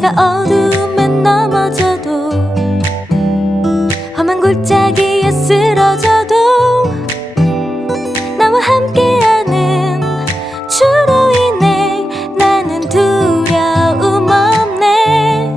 내가 어두움에 넘어져도 험한 골짜기에 쓰러져도 나와 함께하는 주로 인해 나는 두려움 없네.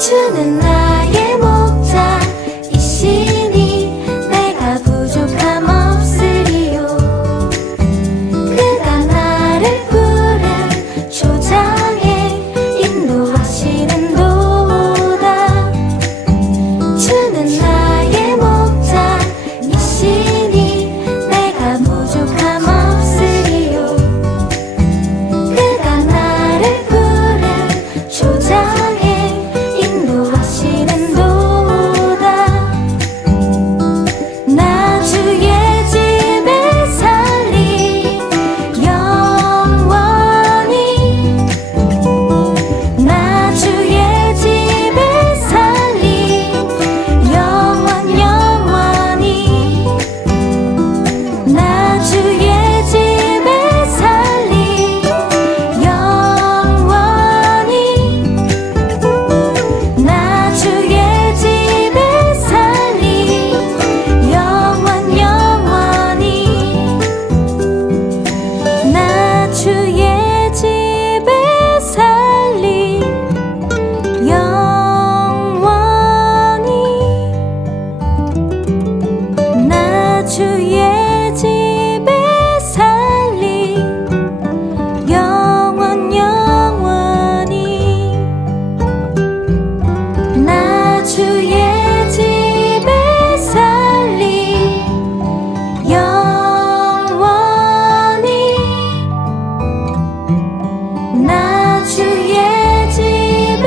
주는 나의 목자이시니 내가 부족함 없으리요. 그가 나를 푸른 초장에 인도하시는 도다. 주는 나의 목자이시니 내가 부족함 없으리요. 그가 나를 푸른 초장에 인도하시는 도다. 나 주의 집에 살리 영원히. 나 주의 집에 살리 영원히. 나 주의 집에 살리 영원히. 나 주의 집에 살리 영원히. 나 주의 집에 살리 영원히. 나 주의 집에 살리 영원히. 나 주의 집에 살리 영원히. 나 주의 집에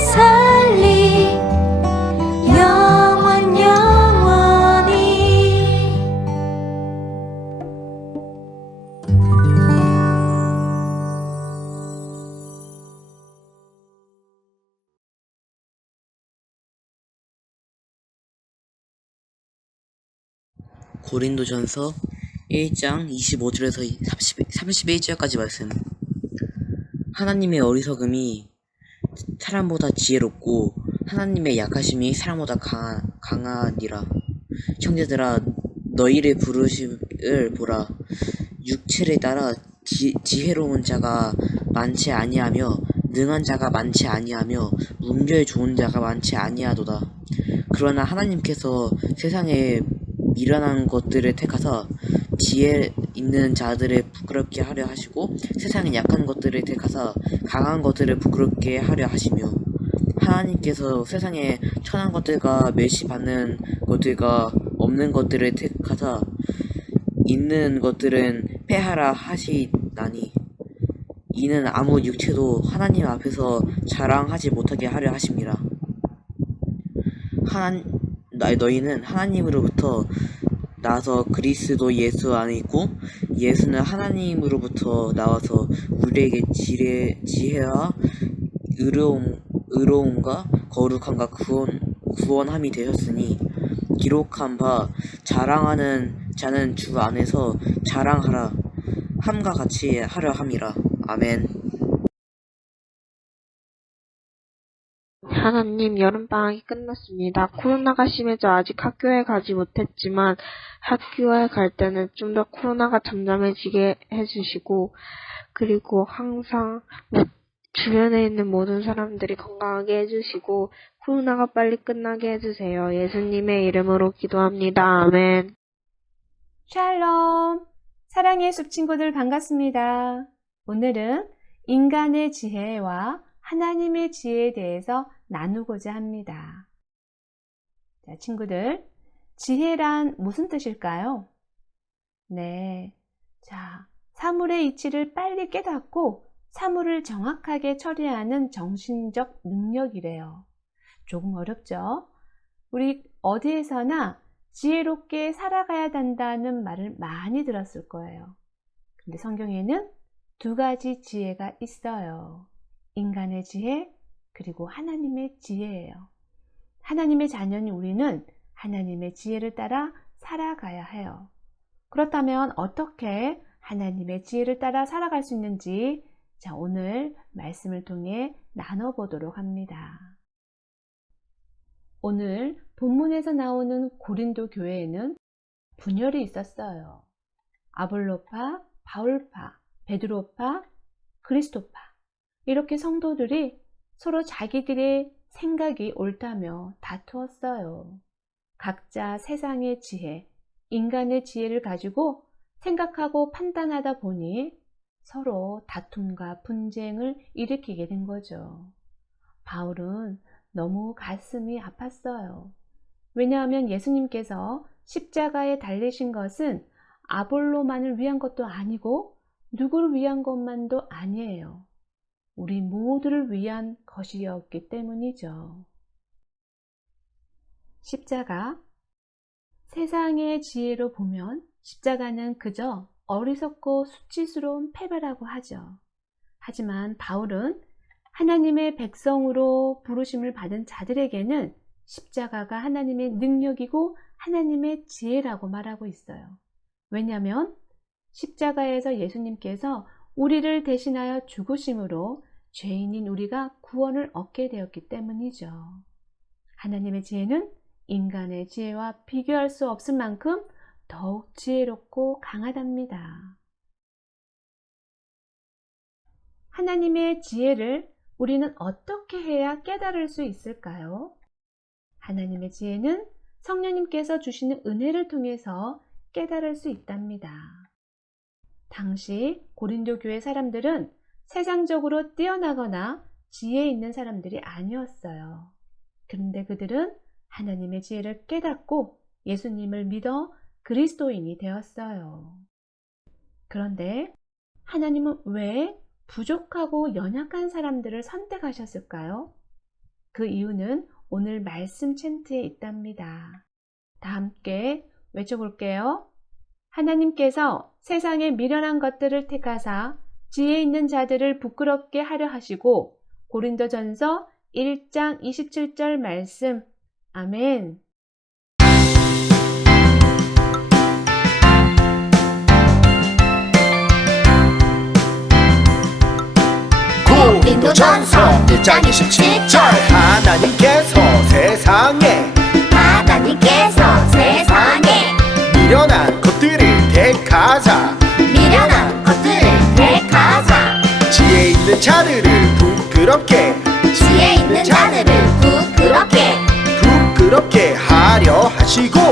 살리 영원히. 고린도전서 1장 25절에서 31절까지 말씀. 하나님의 어리석음이 사람보다 지혜롭고 하나님의 약하심이 사람보다 강하니라. 형제들아, 너희를 부르심을 보라. 육체를 따라 지혜로운 자가 많지 아니하며 능한 자가 많지 아니하며 운결 좋은 자가 많지 아니하도다. 그러나 하나님께서 세상에 미련한 것들을 택하사 지혜 있는 자들을 부끄럽게 하려 하시고 세상에 약한 것들을 택하사 강한 것들을 부끄럽게 하려 하시며, 하나님께서 세상에 천한 것들과 멸시받는 것들과 없는 것들을 택하사 있는 것들은 패하라 하시나니, 이는 아무 육체도 하나님 앞에서 자랑하지 못하게 하려 하심이라. 너희는 하나님으로부터 나서 그리스도 예수 안에 있고 예수는 하나님으로부터 나와서 우리에게 지혜와 의로움과 거룩함과 구원함이 되셨으니, 기록한 바 자랑하는 자는 주 안에서 자랑하라 함과 같이 하려 함이라. 아멘. 하나님, 여름방학이 끝났습니다. 코로나가 심해져 아직 학교에 가지 못했지만 학교에 갈 때는 좀 더 코로나가 잠잠해지게 해주시고, 그리고 항상 주변에 있는 모든 사람들이 건강하게 해주시고 코로나가 빨리 끝나게 해주세요. 예수님의 이름으로 기도합니다. 아멘. 샬롬! 사랑의 숲 친구들 반갑습니다. 오늘은 인간의 지혜와 하나님의 지혜에 대해서 나누고자 합니다. 자, 친구들, 지혜란 무슨 뜻일까요? 네. 자, 사물의 이치를 빨리 깨닫고 사물을 정확하게 처리하는 정신적 능력이래요. 조금 어렵죠? 우리 어디에서나 지혜롭게 살아가야 한다는 말을 많이 들었을 거예요. 근데 성경에는 두 가지 지혜가 있어요. 인간의 지혜, 그리고 하나님의 지혜예요. 하나님의 자녀인 우리는 하나님의 지혜를 따라 살아가야 해요. 그렇다면 어떻게 하나님의 지혜를 따라 살아갈 수 있는지 자, 오늘 말씀을 통해 나눠보도록 합니다. 오늘 본문에서 나오는 고린도 교회에는 분열이 있었어요. 아볼로파, 바울파, 베드로파, 그리스도파. 이렇게 성도들이 서로 자기들의 생각이 옳다며 다투었어요. 각자 세상의 지혜, 인간의 지혜를 가지고 생각하고 판단하다 보니 서로 다툼과 분쟁을 일으키게 된 거죠. 바울은 너무 가슴이 아팠어요. 왜냐하면 예수님께서 십자가에 달리신 것은 아볼로만을 위한 것도 아니고 누구를 위한 것만도 아니에요. 우리 모두를 위한 것이었기 때문이죠. 십자가, 세상의 지혜로 보면 십자가는 그저 어리석고 수치스러운 패배라고 하죠. 하지만 바울은 하나님의 백성으로 부르심을 받은 자들에게는 십자가가 하나님의 능력이고 하나님의 지혜라고 말하고 있어요. 왜냐하면 십자가에서 예수님께서 우리를 대신하여 죽으심으로 죄인인 우리가 구원을 얻게 되었기 때문이죠. 하나님의 지혜는 인간의 지혜와 비교할 수 없을 만큼 더욱 지혜롭고 강하답니다. 하나님의 지혜를 우리는 어떻게 해야 깨달을 수 있을까요? 하나님의 지혜는 성령님께서 주시는 은혜를 통해서 깨달을 수 있답니다. 당시 고린도 교회 사람들은 세상적으로 뛰어나거나 지혜 있는 사람들이 아니었어요. 그런데 그들은 하나님의 지혜를 깨닫고 예수님을 믿어 그리스도인이 되었어요. 그런데 하나님은 왜 부족하고 연약한 사람들을 선택하셨을까요? 그 이유는 오늘 말씀 챈트에 있답니다. 다 함께 외쳐볼게요. 하나님께서 세상의 미련한 것들을 택하사 지혜 있는 자들을 부끄럽게 하려 하시고 고린도전서 1장 27절 말씀. 아멘. 고린도전서 1장 27절 하나님께서 세상에 미련한 것들을 택하사 지혜 있는 자들을 부끄럽게 하려 하시고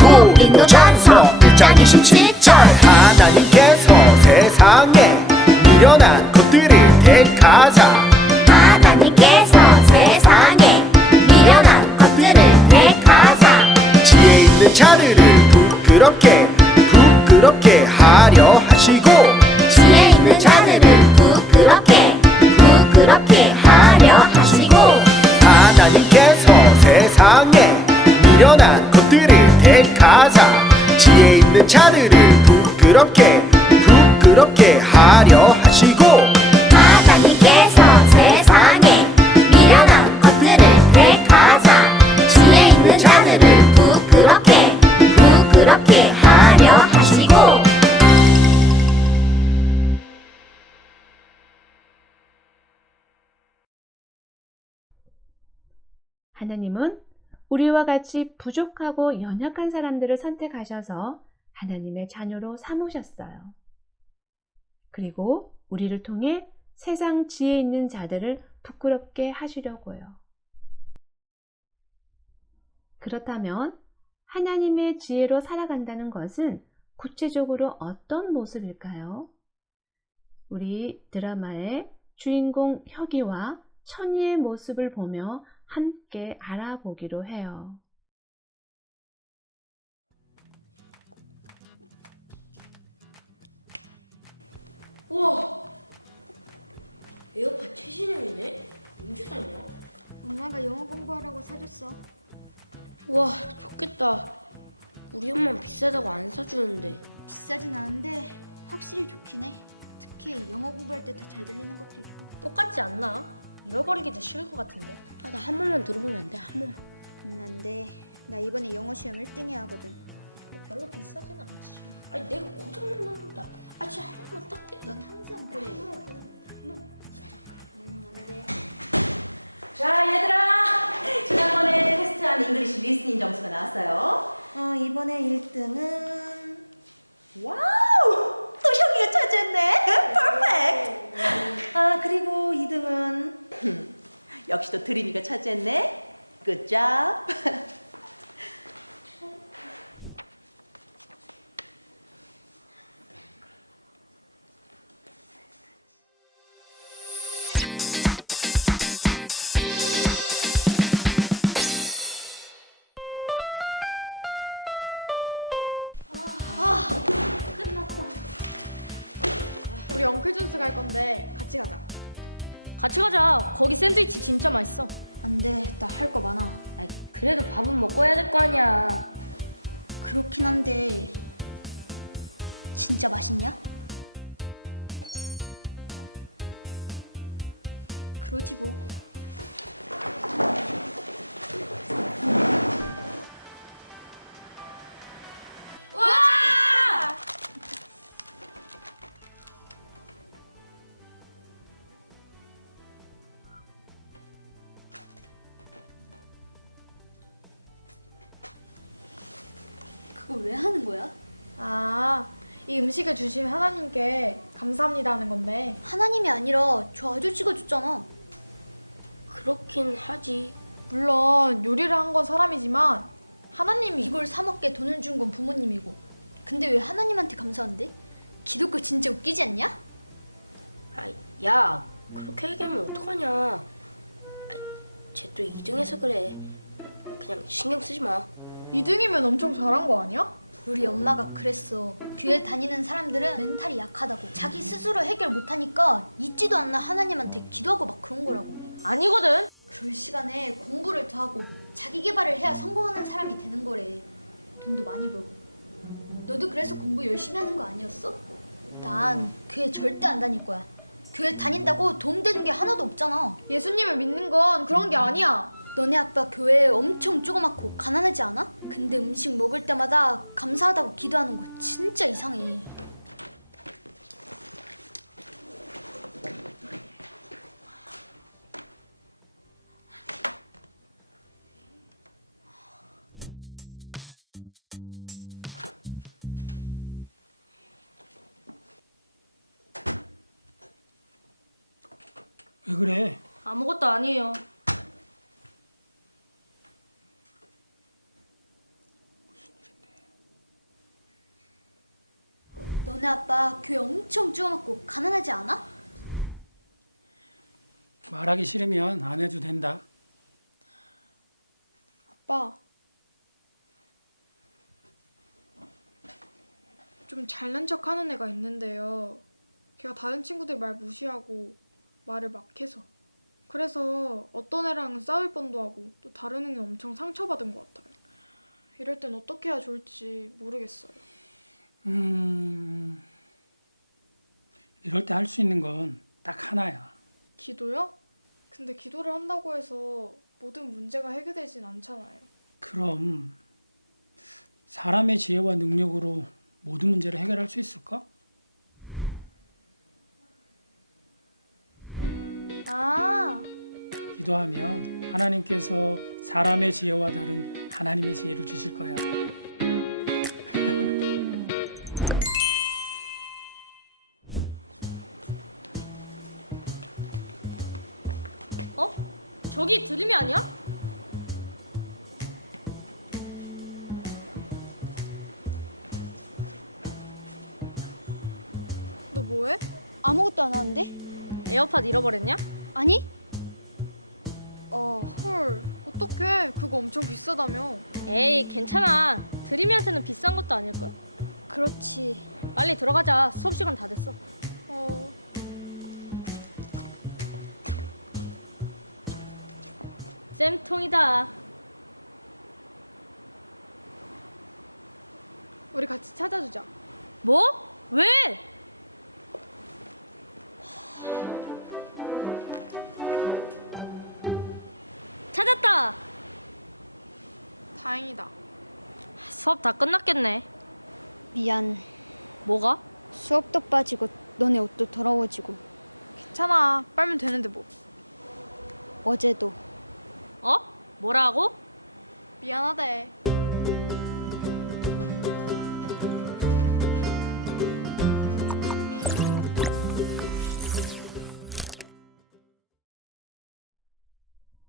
고린도전서 1장 27절 하나님께서 세상에 미련한 것들을 택하사 지혜 있는 자들을 부끄럽게 하려 하시고 하나님께서 세상에 미련한 것들을 택하사 지혜 있는 자들을 부끄럽게 하려 하시고 하나님은 우리와 같이 부족하고 연약한 사람들을 선택하셔서 하나님의 자녀로 삼으셨어요. 그리고 우리를 통해 세상 지혜 있는 자들을 부끄럽게 하시려고요. 그렇다면 하나님의 지혜로 살아간다는 것은 구체적으로 어떤 모습일까요? 우리 드라마의 주인공 혁이와 천이의 모습을 보며 함께 알아보기로 해요. 우와! 에어팟 최신형이네? 언제 샀냐? 엄마가 영어 공부하라고 사줬어. 우와, 좋겠다. 우리 엄마는 비싸다고 안 사주는데. 비싸진 않은데 확실히 좋긴 해. 특히 영어 공부할 때 더 잘 들리는 것도 있고. 똑같지 않나? 잃어버리기도 쉬울 것 같은데. 나 한 번만 들어보면 안 돼? 한 번만. 안 돼. 나 이번에 영어 시험 1등 해야 하거든. 별로 비싸진 않지. 아니 내가 고장난 놈이다. 아 진짜 한 번만 딱 때. 넌 항상 그래. 안돼. 자, 얘들아. 지난번에 테스트한 잉글리시 리스닝 점수가 나왔어요. 이번에 1등은 와우! 또 형이가 차지했네. 퍼펙트. 그리고 2등은 역시 또 드림이가 차지했네. Good job. 우리 엉클존스 갈 건데 같이 가자. 같이 가자. 거기 샌드위치 진짜 맛있어. 안돼. 나 할 거 많아. 아이 그래도 밥은 먹고 해야 될 거 아니야. 그렇긴 한데 진짜 맛있냐? 그러지 뭐. 그걸 왜 하는 거야? 이 음식을 주신 하나님께 감사합니다 하는 건데. 하나님이 아니라 저 아저씨가 줬잖아. 그렇긴 하지. 물론 요리를 한 건 사람이지만 하나님이 이걸 사 먹게 돈을 준 건 부모님이고. 근데 왜 하나님한테 감사한대? 기독교 진짜 웃기지 않냐? 아이 야 그렇게 얘기하면 어떡하냐. 쟤 또 2등해서 그래. 그냥 신경 쓰지 마. 2등이면 엄청 잘한 거 아니야? 우리 엄마가 그랬어. 교회 다니는 사람들은 멘탈이 약하다고. 자기 스스로 해결 못하니까 있지도 않나 하나님한테 기도하고 막 그런 거라고. 아니거든. 그럴 시간에 공부를 더 하고 자기 개발을 해야 성공하는 사람이 되는 거래. 돈도 많이 벌고. 너도 그래서 공부 열심히 하는 거 아니었어? 난 교회 절대 안 다닐 거야. 교회 다닌다고 도움 되는 게 하나도 없잖아. 예수님을 믿는 건 그런 게 아니야. 너네 아빠 교회 엄청 조그맣고 가난하지 않아? 근데 음식 먹을 때마다 감사하다고 기도하는 거 진짜 이상해. 왜 그래? 아무것도 아니에요. 너네 아빠 교회 엄청 조그맣고 가난하지 않아? 말하기 싫으면 안 해도 된다. 아빠. 좀 잘난 척 하는 애가 있는데요. 걔가 다른 친구들 말 무시하고 말을 막 해서. 그래서 어떤 애랑 싸울 뻔도 하고 또 다른 애는 엄청 상처받은 것 같아요. 이럴 땐 어떻게 해야 좋을지 모르겠어요. 이럴 때 할 수 있는 건 딱 하나야. 기도요? 근데 기도를 한다고 해서 모든 문제가 해결되진 않잖아요. 그럼 사람의 지혜와 능력으로 모든 문제를 해결할 수 있을까? 기도하면 하나님께서 사람의 지혜와 다른 하나님의 지혜를 주실 거야. 어? 저기 드림이 아니야? 너 뭐해? 아무것도 안 하는데? 에어팟 잃어버렸냐? 아니? 헐, 어떡해. 그거 엄청 비싸다며. 에이 괜찮아. 드림이한테는 비싼 것도 아닐걸? 그렇지. 빨리 들어가자. 수업 시간 다 됐어. 쌤통이다. 우리 같이 찾아주자. 뭐? 왜? 찾았다. 다행이다. 수업 다 끝났겠네. 미안. 뭐가? 수업도 빠지고 너네 옷도 더러워지고 괜찮아. 빨면 되는데 뭐. 어제도. 어? 뭐라고? 미안하대.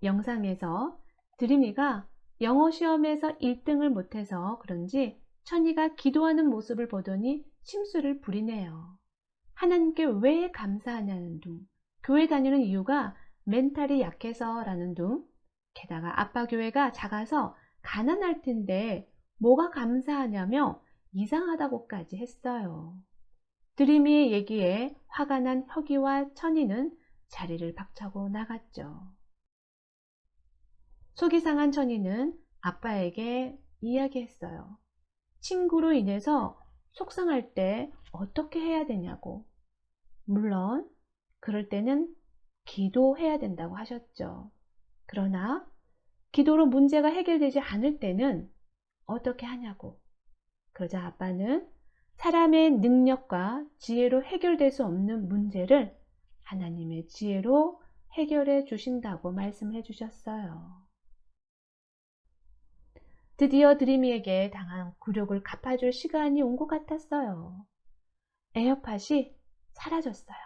영상에서 드림이가 영어 시험에서 1등을 못해서 그런지 천이가 기도하는 모습을 보더니 심술을 부리네요. 하나님께 왜 감사하냐는 둥, 교회 다니는 이유가 멘탈이 약해서라는 둥, 게다가 아빠 교회가 작아서 가난할 텐데 뭐가 감사하냐며 이상하다고까지 했어요. 드림이의 얘기에 화가 난 혁이와 천이는 자리를 박차고 나갔죠. 속이 상한 천이는 아빠에게 이야기했어요. 친구로 인해서 속상할 때 어떻게 해야 되냐고. 물론 그럴 때는 기도해야 된다고 하셨죠. 그러나 기도로 문제가 해결되지 않을 때는 어떻게 하냐고. 그러자 아빠는 사람의 능력과 지혜로 해결될 수 없는 문제를 하나님의 지혜로 해결해 주신다고 말씀해 주셨어요. 드디어 드림이에게 당한 굴욕을 갚아줄 시간이 온 것 같았어요. 에어팟이 사라졌어요.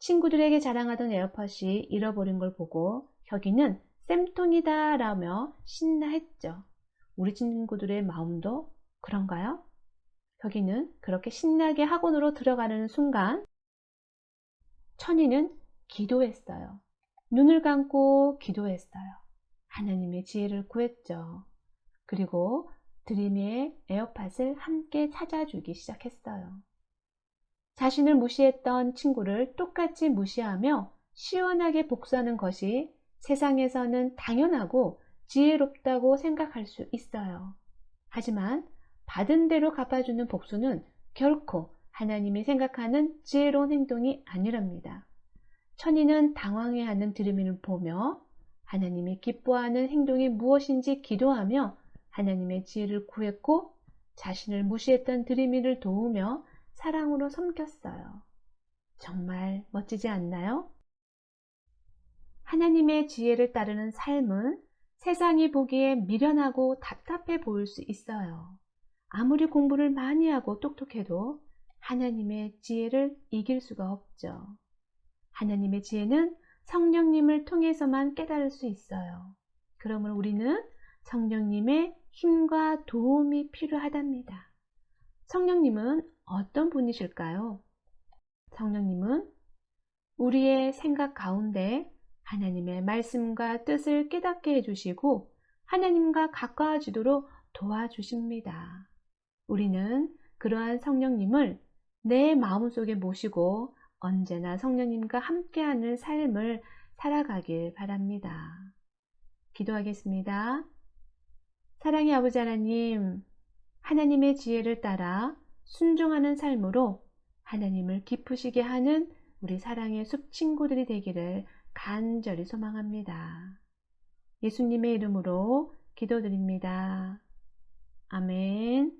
친구들에게 자랑하던 에어팟이 잃어버린 걸 보고 혁이는 쌤통이다 라며 신나했죠. 우리 친구들의 마음도 그런가요? 혁이는 그렇게 신나게 학원으로 들어가는 순간 천이는 기도했어요. 눈을 감고 기도했어요. 하나님의 지혜를 구했죠. 그리고 드림이의 에어팟을 함께 찾아주기 시작했어요. 자신을 무시했던 친구를 똑같이 무시하며 시원하게 복수하는 것이 세상에서는 당연하고 지혜롭다고 생각할 수 있어요. 하지만 받은 대로 갚아주는 복수는 결코 하나님이 생각하는 지혜로운 행동이 아니랍니다. 천이는 당황해하는 드림이를 보며 하나님이 기뻐하는 행동이 무엇인지 기도하며 하나님의 지혜를 구했고 자신을 무시했던 드림이를 도우며 사랑으로 섬겼어요. 정말 멋지지 않나요? 하나님의 지혜를 따르는 삶은 세상이 보기에 미련하고 답답해 보일 수 있어요. 아무리 공부를 많이 하고 똑똑해도 하나님의 지혜를 이길 수가 없죠. 하나님의 지혜는 성령님을 통해서만 깨달을 수 있어요. 그러므로 우리는 성령님의 힘과 도움이 필요하답니다. 성령님은 어떤 분이실까요? 성령님은 우리의 생각 가운데 하나님의 말씀과 뜻을 깨닫게 해주시고 하나님과 가까워지도록 도와주십니다. 우리는 그러한 성령님을 내 마음속에 모시고 언제나 성령님과 함께하는 삶을 살아가길 바랍니다. 기도하겠습니다. 사랑의 아버지 하나님, 하나님의 지혜를 따라 순종하는 삶으로 하나님을 기쁘시게 하는 우리 사랑의 숲 친구들이 되기를 간절히 소망합니다. 예수님의 이름으로 기도드립니다. 아멘.